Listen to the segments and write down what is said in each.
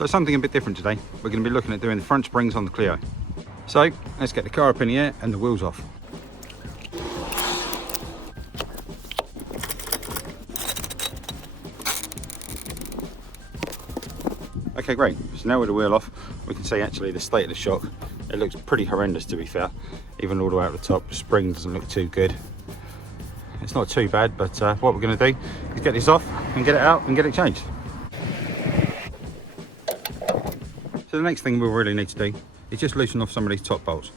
So something a bit different today. We're going to be looking at doing the front springs on the Clio. So let's get the car up in the air and the wheels off. Okay, great. So now with the wheel off, we can see actually the state of the shock. It looks pretty horrendous, to be fair. Even all the way out the top, the spring doesn't look too good. It's not too bad, but what we're going to do is get this off and get it out and get it changed. So the next thing we'll really need to do is just loosen off some of these top bolts.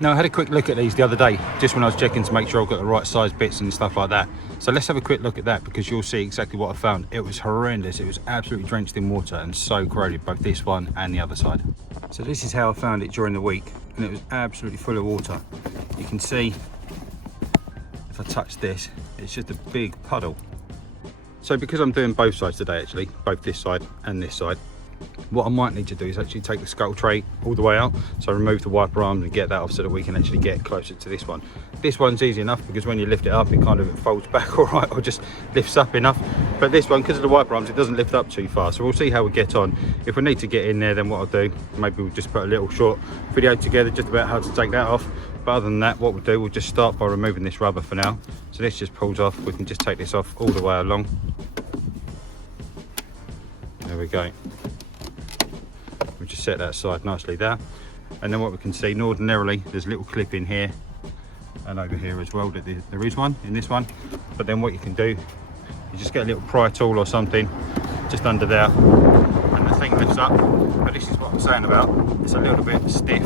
Now, I had a quick look at these the other day, just when I was checking to make sure I've got the right size bits and stuff like that. So let's have a quick look at that, because you'll see exactly what I found. It was horrendous. It was absolutely drenched in water and so corroded, both this one and the other side. So this is how I found it during the week, and it was absolutely full of water. You can see, if I touch this, it's just a big puddle. So because I'm doing both sides today, actually, both this side and this side, what I might need to do is actually take the scuttle tray all the way out, so remove the wiper arms and get that off so that we can actually get closer to this one. This one's easy enough because when you lift it up, it kind of folds back all right, or just lifts up enough. But this one, because of the wiper arms, it doesn't lift up too far. So we'll see how we get on. If we need to get in there, then what I'll do, maybe we'll just put a little short video together just about how to take that off. But other than that, what we'll do, we'll just start by removing this rubber for now. So this just pulls off. We can just take this off all the way along. There we go. We'll just set that aside nicely there. And then what we can see, ordinarily, there's a little clip in here and over here as well. There is one in this one. But then what you can do, you just get a little pry tool or something just under there, and the thing lifts up. But this is what I'm saying about, it's a little bit stiff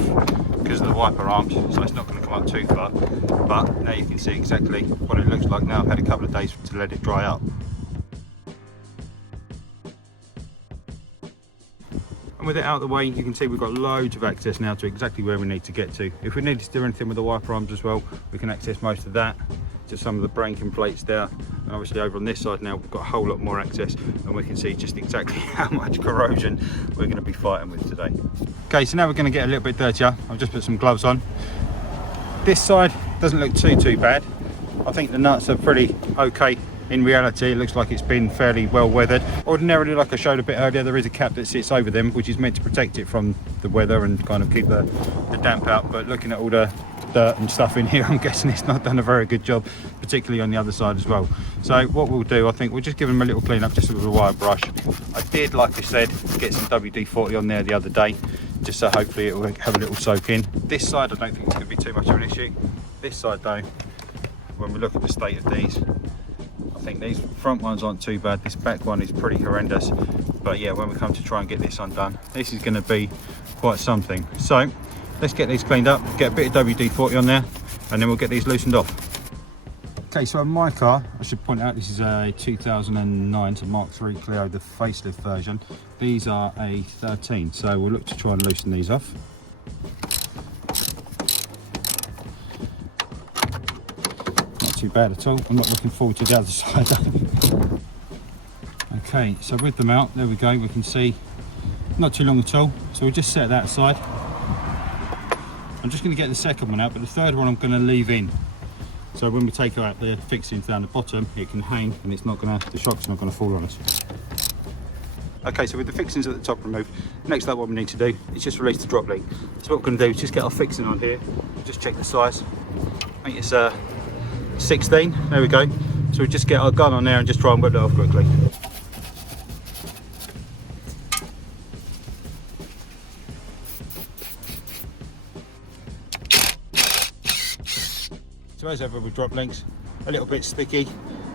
because of the wiper arms, so it's not going to come up too far. But now you can see exactly what it looks like now. I've had a couple of days to let it dry up. And with it out of the way, you can see we've got loads of access now to exactly where we need to get to. If we need to do anything with the wiper arms as well, we can access most of that. Just some of the branking plates there. And obviously over on this side now, we've got a whole lot more access, and we can see just exactly how much corrosion we're going to be fighting with today. Okay, so now we're going to get a little bit dirtier. I've just put some gloves on. This side doesn't look too bad. I think the nuts are pretty okay. In reality, it looks like it's been fairly well weathered. Ordinarily, like I showed a bit earlier, there is a cap that sits over them, which is meant to protect it from the weather and kind of keep the damp out. But looking at all the dirt and stuff in here, I'm guessing it's not done a very good job, particularly on the other side as well. So what we'll do, I think we'll just give them a little clean up just with a wire brush. I did, like I said, get some WD-40 on there the other day, just so hopefully it will have a little soak in. This side, I don't think it's going to be too much of an issue. This side though, when we look at the state of these, I think these front ones aren't too bad. This back one is pretty horrendous. But yeah, when we come to try and get this undone, this is going to be quite something. So let's get these cleaned up, get a bit of WD-40 on there, and then we'll get these loosened off. Okay, so on my car, I should point out this is a 2009 Mark III Clio, the facelift version. These are a 13, so we'll look to try and loosen these off. Too bad at all. I'm not looking forward to the other side. Okay, so with them out, there we go, we can see not too long at all, so we'll just set that aside. I'm just going to get the second one out, but the third one I'm going to leave in, so when we take out the fixings down the bottom, it can hang and it's not going to, the shock's not going to fall on us. Okay, so with the fixings at the top removed, next up what we need to do is just release the drop link. So what we're going to do is just get our fixing on here, just check the size. I think it's 16, there we go. So we just get our gun on there and just try and whip it off quickly. So as ever with drop links, a little bit sticky.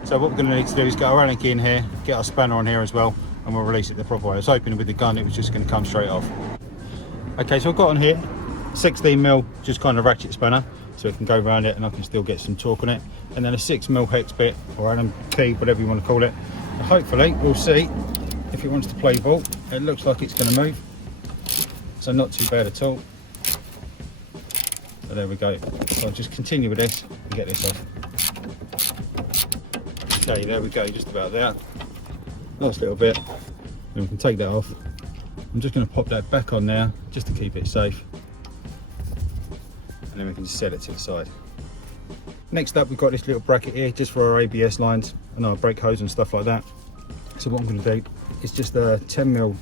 So what we're going to need to do is get our Allen key in here, get our spanner on here as well, and we'll release it the proper way. I was hoping with the gun it was just going to come straight off. Okay, so I've got on here 16mm, just kind of ratchet spanner, so it can go around it and I can still get some torque on it. And then a 6mm hex bit, or Allen key, whatever you want to call it. And hopefully we'll see if it wants to play ball. It looks like it's going to move, so not too bad at all. So there we go. So I'll just continue with this and get this off. Okay, there we go, just about there. Last little bit, and we can take that off. I'm just going to pop that back on there just to keep it safe, and then we can just set it to the side. Next up, we've got this little bracket here just for our ABS lines and our brake hose and stuff like that. So what I'm going to do is just a 10mm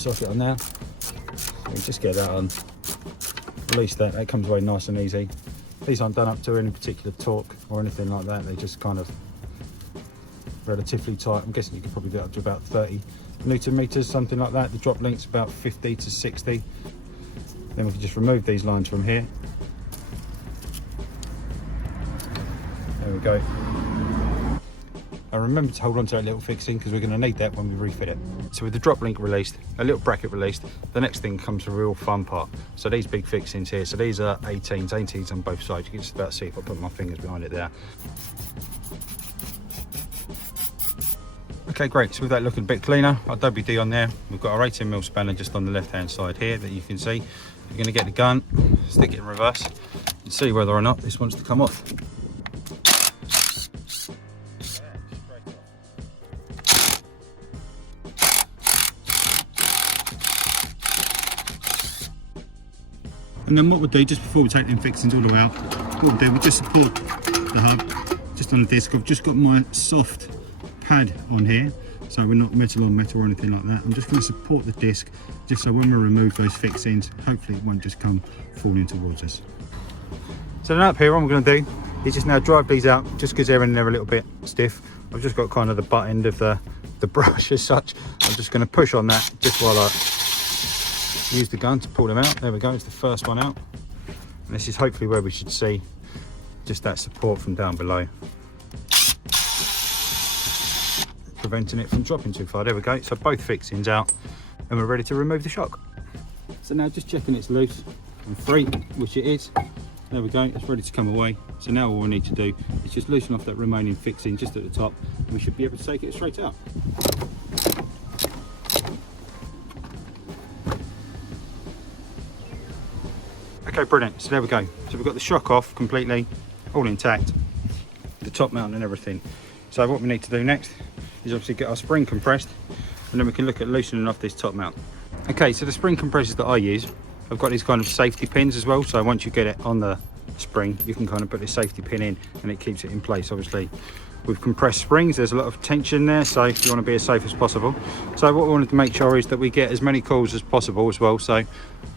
socket on there. We just get that on, release that. That comes away nice and easy. These aren't done up to any particular torque or anything like that. They're just kind of relatively tight. I'm guessing you could probably do it up to about 30 Newton meters, something like that. The drop length's about 50 to 60. Then we can just remove these lines from here. There we go. And remember to hold on to that little fixing because we're going to need that when we refit it. So with the drop link released, a little bracket released, the next thing comes the real fun part. So these big fixings here, so these are 18s on both sides. You can just about see if I put my fingers behind it there. Okay, great, so with that looking a bit cleaner, our WD on there, we've got our 18mm spanner just on the left hand side here that you can see. You're going to get the gun, stick it in reverse and see whether or not this wants to come off. And then what we'll do, just before we take them fixings all the way out, what we'll do, we'll just support the hub just on the disc. I've just got my soft pad on here, so we're not metal on metal or anything like that. I'm just going to support the disc, just so when we remove those fixings, hopefully it won't just come falling towards us. So then up here, what I'm going to do is just now drive these out, just because they're in there a little bit stiff. I've just got kind of the butt end of the brush as such. I'm just going to push on that just while I use the gun to pull them out. There we go, it's the first one out. And this is hopefully where we should see just that support from down below, preventing it from dropping too far. There we go, so both fixings out and we're ready to remove the shock. So now just checking it's loose and free, which it is. There we go, it's ready to come away. So now all we need to do is just loosen off that remaining fixing just at the top and we should be able to take it straight out. Okay, brilliant, so there we go. So we've got the shock off completely, all intact, the top mount and everything. So what we need to do next is obviously get our spring compressed and then we can look at loosening off this top mount. Okay, so the spring compressors that I use, I've got these kind of safety pins as well, so once you get it on the spring you can kind of put this safety pin in and it keeps it in place. Obviously with compressed springs there's a lot of tension there, so you want to be as safe as possible. So what we wanted to make sure is that we get as many coils as possible as well, so I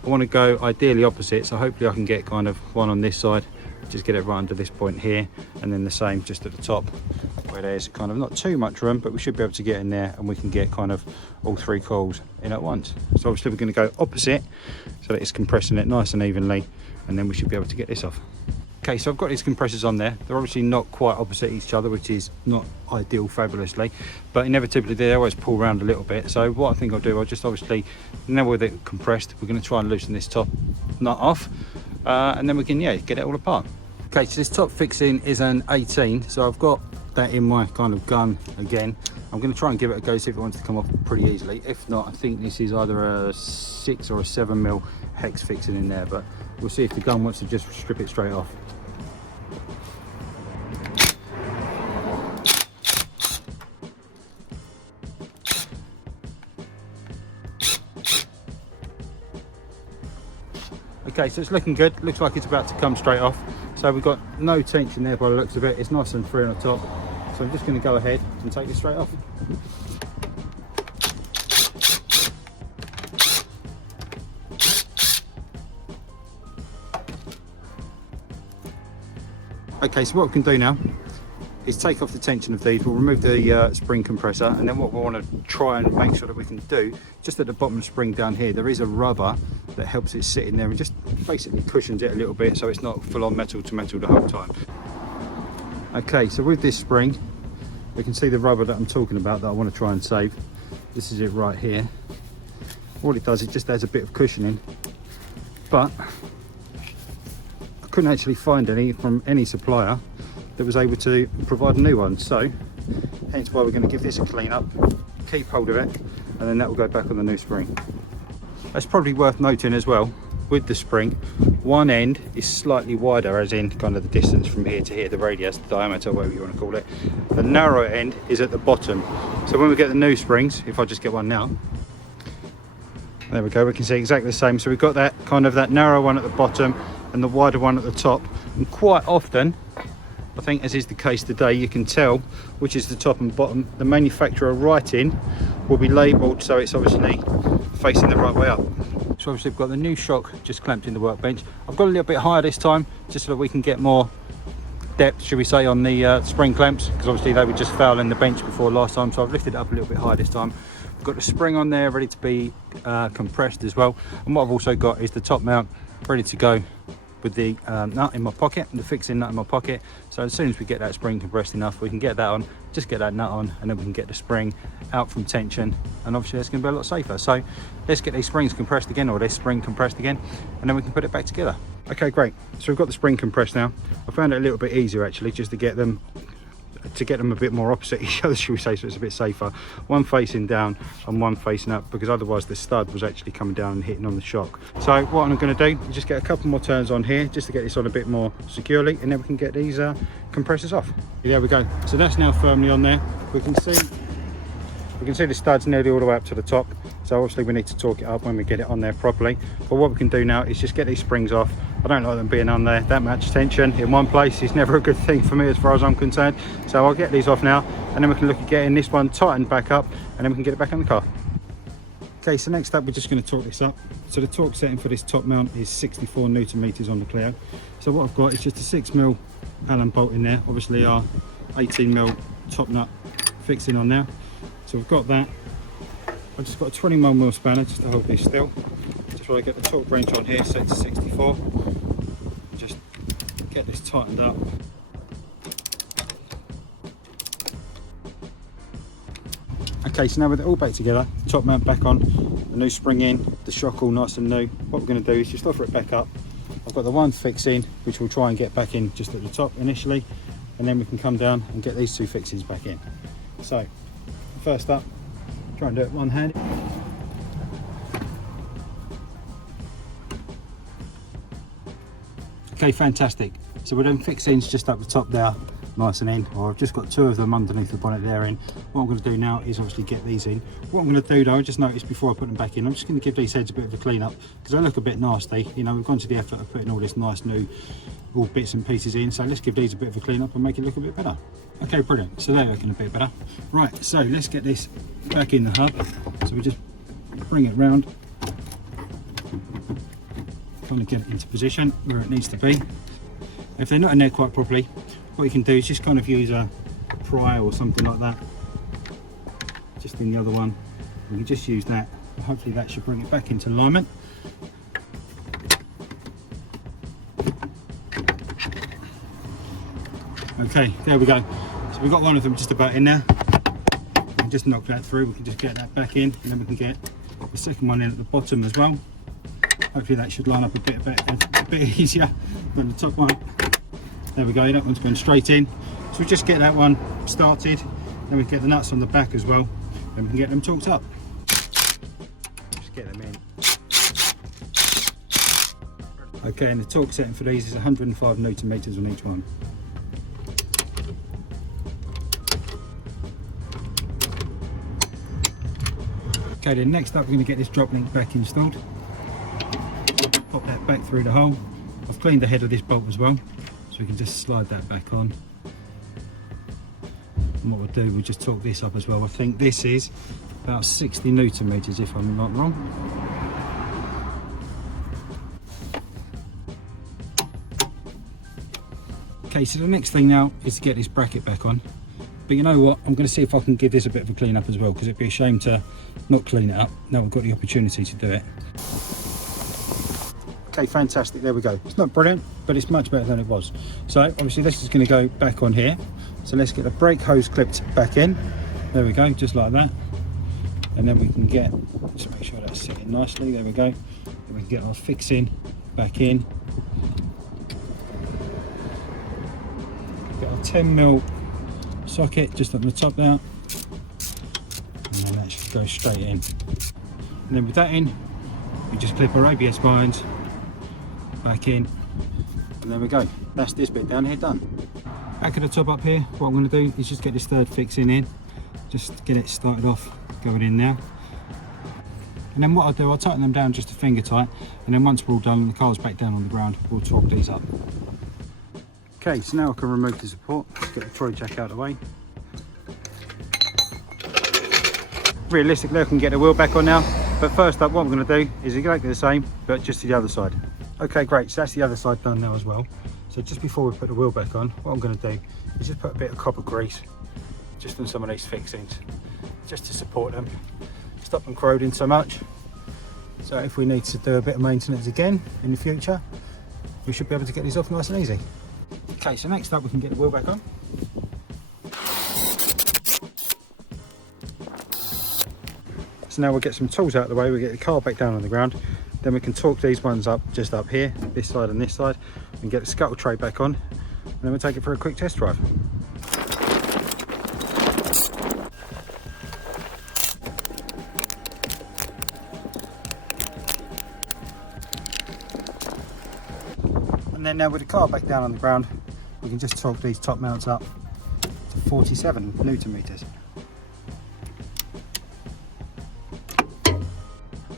want to go ideally opposite, so hopefully I can get kind of one on this side, just get it right under this point here, and then the same just at the top where there's kind of not too much room, but we should be able to get in there and we can get kind of all three coils in at once. So obviously we're going to go opposite so that it's compressing it nice and evenly, and then we should be able to get this off. Okay, so I've got these compressors on there. They're obviously not quite opposite each other, which is not ideal fabulously, but inevitably they always pull around a little bit. So what I think I'll do, I'll just obviously, now with it compressed, we're going to try and loosen this top nut off, and then we can, yeah, get it all apart. Okay, so this top fixing is an 18, so I've got that in my kind of gun again. I'm going to try and give it a go, see if it wants to come off pretty easily. If not, I think this is either a 6 or a 7mm hex fixing in there, but we'll see if the gun wants to just strip it straight off. Okay, so it's looking good. Looks like it's about to come straight off. So we've got no tension there by the looks of it. It's nice and free on the top. So I'm just going to go ahead and take this straight off. Okay, so what we can do now is take off the tension of these. We'll remove the spring compressor, and then what we want to try and make sure that we can do, just at the bottom of the spring down here, there is a rubber that helps it sit in there and just basically cushions it a little bit so it's not full on metal to metal the whole time. Okay, so with this spring, we can see the rubber that I'm talking about that I want to try and save. This is it right here. All it does, it just adds a bit of cushioning, but I couldn't actually find any from any supplier that was able to provide a new one, so hence why we're going to give this a clean up, keep hold of it, and then that will go back on the new spring. That's probably worth noting as well, with the spring, one end is slightly wider, as in kind of the distance from here to here, the radius, the diameter, whatever you want to call it. The narrow end is at the bottom. So when we get the new springs, if I just get one now, there we go, we can see exactly the same. So we've got that kind of that narrow one at the bottom and the wider one at the top. And quite often, I think as is the case today, you can tell which is the top and bottom. The manufacturer writing will be labelled, so it's obviously facing the right way up. So obviously we've got the new shock just clamped in the workbench. I've got a little bit higher this time, just so that we can get more depth, should we say, on the spring clamps, because obviously they were just fouling the bench before last time, so I've lifted it up a little bit higher this time. We've got the spring on there ready to be compressed as well, and what I've also got is the top mount ready to go with the nut in my pocket, the fixing nut in my pocket. So as soon as we get that spring compressed enough, we can get that on, just get that nut on, and then we can get the spring out from tension, and obviously it's going to be a lot safer. So let's get these springs compressed again, or this spring compressed again, and then we can put it back together. Okay, great. So we've got the spring compressed now. I found it a little bit easier actually, just to get them a bit more opposite each other, should we say, so it's a bit safer. One facing down and one facing up, because otherwise the stud was actually coming down and hitting on the shock. So what I'm going to do is just get a couple more turns on here, just to get this on a bit more securely, and then we can get these compressors off. There we go. So that's now firmly on there. We can see the studs nearly all the way up to the top, so obviously we need to torque it up when we get it on there properly. But what we can do now is just get these springs off. I don't like them being on there that much tension in one place. It's never a good thing for me as far as I'm concerned, so I'll get these off now, and then we can look at getting this one tightened back up, and then we can get it back on the car. Okay, so next up we're just going to torque this up. So the torque setting for this top mount is 64 Newton meters on the Clio. So what I've got is just a 6mm Allen bolt in there, obviously our 18mm top nut fixing on there. So we've got that. I've just got a 21mm spanner just to hold this still. Just want to get the torque wrench on here set to 64. Just get this tightened up. Okay, so now with it all back together, top mount back on, the new spring in, the shock all nice and new, what we're going to do is just offer it back up. I've got the one fix in, which we'll try and get back in just at the top initially, and then we can come down and get these two fixings back in. So first up, try and do it one hand. Okay, fantastic. So we're doing fixings just up the top there, nice and in, or I've just got two of them underneath the bonnet there in. What I'm going to do now is obviously get these in. What I'm going to do though, I just noticed before I put them back in, I'm just going to give these heads a bit of a clean up, because they look a bit nasty. You know, we've gone to the effort of putting all this nice new all bits and pieces in, so let's give these a bit of a clean up and make it look a bit better. Okay, brilliant. So they're looking a bit better. Right, so let's get this back in the hub. So we just bring it round, kind of get it into position where it needs to be. If they're not in there quite properly, what you can do is just kind of use a pry or something like that, just in the other one. We can just use that. Hopefully that should bring it back into alignment. Okay, there we go. So we've got one of them just about in there. We can just knock that through. We can just get that back in, and then we can get the second one in at the bottom as well. Hopefully that should line up a bit easier than the top one. There we go, that one's going straight in. So we just get that one started, then we get the nuts on the back as well, and we can get them torqued up. Just get them in. Okay, and the torque setting for these is 105 Newton meters on each one. Okay, then next up we're going to get this drop link back installed. Pop that back through the hole. I've cleaned the head of this bolt as well, so we can just slide that back on. And what we'll do, we'll just torque this up as well. I think this is about 60 Newton meters if I'm not wrong. Okay, so the next thing now is to get this bracket back on. But you know what, I'm going to see if I can give this a bit of a clean up as well, because it'd be a shame to not clean it up. Now we've got the opportunity to do it. Okay, fantastic, there we go. It's not brilliant, but it's much better than it was. So obviously this is going to go back on here. So let's get the brake hose clipped back in. There we go, just like that. And then we can get, just make sure that's sitting nicely, there we go. Then we can get our fixing back in. Get our 10mm socket just on the top there. And then that should go straight in. And then with that in, we just clip our ABS lines back in, and there we go. That's this bit down here done. Back at the top up here, what I'm going to do is just get this third fixing in, just get it started off going in now. And then what I'll do, I'll tighten them down just a finger tight, and then once we're all done and the car's back down on the ground, we'll torque these up. Okay, so now I can remove the support. Let's get the trolley jack out of the way. Realistically, I can get the wheel back on now, But first up, what I'm going to do is exactly the same, but just to the other side. Okay, great, so that's the other side done now as well. So just before we put the wheel back on, what I'm going to do is just put a bit of copper grease just on some of these fixings, just to support them, stop them corroding so much. So if we need to do a bit of maintenance again in the future, we should be able to get these off nice and easy. Okay, so next up we can get the wheel back on. So now we'll get some tools out of the way, we'll get the car back down on the ground, then we can torque these ones up just up here, this side and this side, and get the scuttle tray back on, and then we'll take it for a quick test drive. And then now with the car back down on the ground, we can just torque these top mounts up to 47 Newton meters.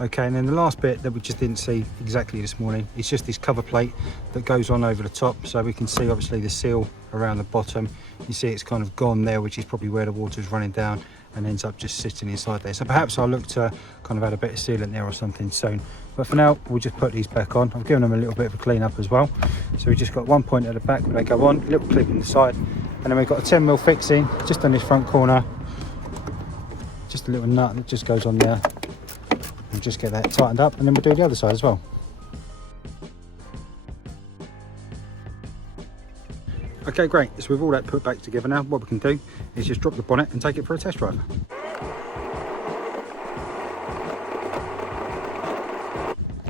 Okay, and then the last bit that we just didn't see exactly this morning is just this cover plate that goes on over the top, so we can see obviously the seal around the bottom. You see it's kind of gone there, which is probably where the water's running down and ends up just sitting inside there. So perhaps I'll look to kind of add a bit of sealant there or something soon. But for now, we'll just put these back on. I've given them a little bit of a clean up as well. So we've just got one point at the back where they go on, a little clip in the side, and then we've got a 10mm fixing just on this front corner. Just a little nut that just goes on there. We'll just get that tightened up, and then we'll do the other side as well. Okay, great. So with all that put back together now, what we can do is just drop the bonnet and take it for a test drive.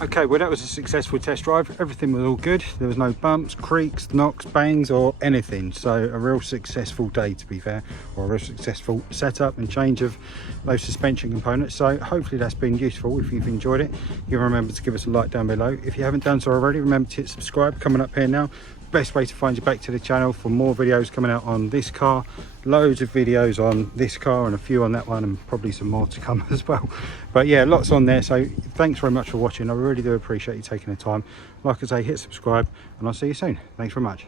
Okay, well that was a successful test drive. Everything was all good. There was no bumps, creaks, knocks, bangs or anything. So a real successful day, to be fair, or a real successful setup and change of those suspension components. So hopefully that's been useful. If you've enjoyed it, you remember to give us a like down below. If you haven't done so already, remember to hit subscribe coming up here now. Best way to find you back to the channel for more videos coming out on this car, loads of videos on this car and a few on that one, and probably some more to come as well. But yeah, lots on there. So thanks very much for watching. I really do appreciate you taking the time. Like I say, hit subscribe and I'll see you soon. Thanks very much.